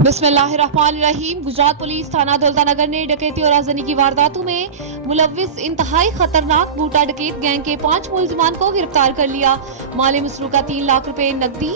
बिस्मिल्लाहिर्रहमानिर्रहीम। गुजरात पुलिस थाना दौलतानगर ने डकैती और राजधानी की वारदातों में मुलव्विस इंतहाई खतरनाक बूटा डकैत गैंग के 5 मुलजिमान को गिरफ्तार कर लिया। माले मसरूका 3 लाख रुपए नकदी,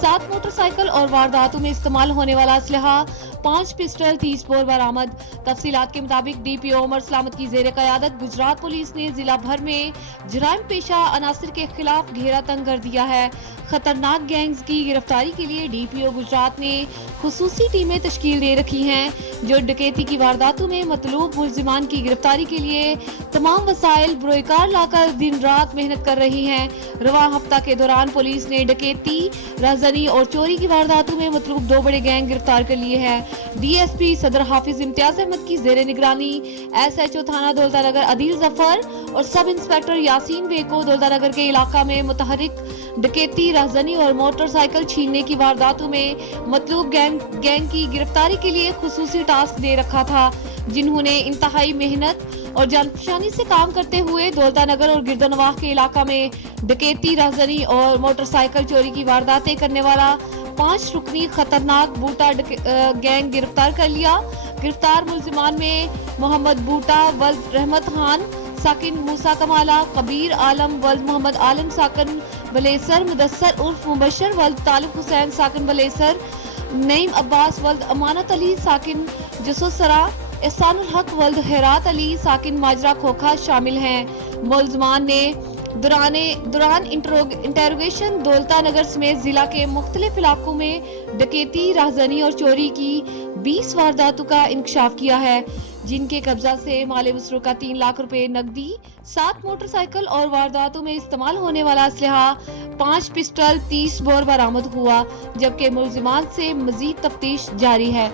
7 मोटरसाइकिल और वारदातों में इस्तेमाल होने वाला असलहा 5 पिस्टल 30 बोर बरामद। तफसीलात के मुताबिक डीपीओ उमर सलामत की जेर क़यादत गुजरात पुलिस ने जिला भर में जराइम पेशा अनासिर के खिलाफ घेरा तंग कर दिया है। खतरनाक गैंग्स की गिरफ्तारी के लिए डीपीओ गुजरात ने खुसूसी टीमें तश्कील दे रखी हैं जो डकैती की वारदातों में मतलूब मुलजिमान की गिरफ्तारी के लिए तमाम वसाइल बरोकार लाकर दिन रात मेहनत कर रही हैं। रवा हफ्ता के दौरान पुलिस ने डकैती, राजधानी और चोरी की वारदातों में मतलूब 2 बड़े गैंग गिरफ्तार कर लिए हैं। डीएसपी सदर हाफिज इम्तियाज अहमद की जेर निगरानी एसएचओ थाना दौलतानगर अदील जफर और सब इंस्पेक्टर यासीन बे को दौलतानगर के इलाका में मुतहरिक डकैती, राजधानी और मोटरसाइकिल छीनने की वारदातों में मतलूब गैंग की गिरफ्तारी के लिए खुसूसी टास्क दे रखा था, जिन्होंने इंतहाई मेहनत और जानफशानी से काम करते हुए दौलतानगर और गिरदनवाह के इलाका में डकैती, राजधानी और मोटरसाइकिल चोरी की वारदातें करने वाला 5 रुकनी खतरनाक बूटा गैंग गिरफ्तार कर लिया। गिरफ्तार मुलजिमान में मोहम्मद बूटा वल्द रहमत खान साकिन मूसा कमाला, कबीर आलम वल्द मोहम्मद आलम साकिन बलेसर, मुदस्सर उर्फ मुबशर वल्द तालिब हुसैन साकिन बलेसर, नईम अब्बास वल्द अमानत अली साकिन जसोसरा, एहसानुल हक वल्द हैरात अली साकिन माजरा खोखा शामिल हैं। मुलजिमान ने दौरान इंटेरोगेशन दौलतानगर समेत जिला के मुख्तलिफ इलाकों में डकैती, राजधानी और चोरी की 20 वारदातों का इंकशाफ किया है, जिनके कब्जा से माले मसरूका 3 लाख रुपए नकदी, 7 मोटरसाइकिल और वारदातों में इस्तेमाल होने वाला असलहा 5 पिस्टल 30 बोर बरामद हुआ, जबकि मुलजिमान से मजीद तफ्तीश जारी है।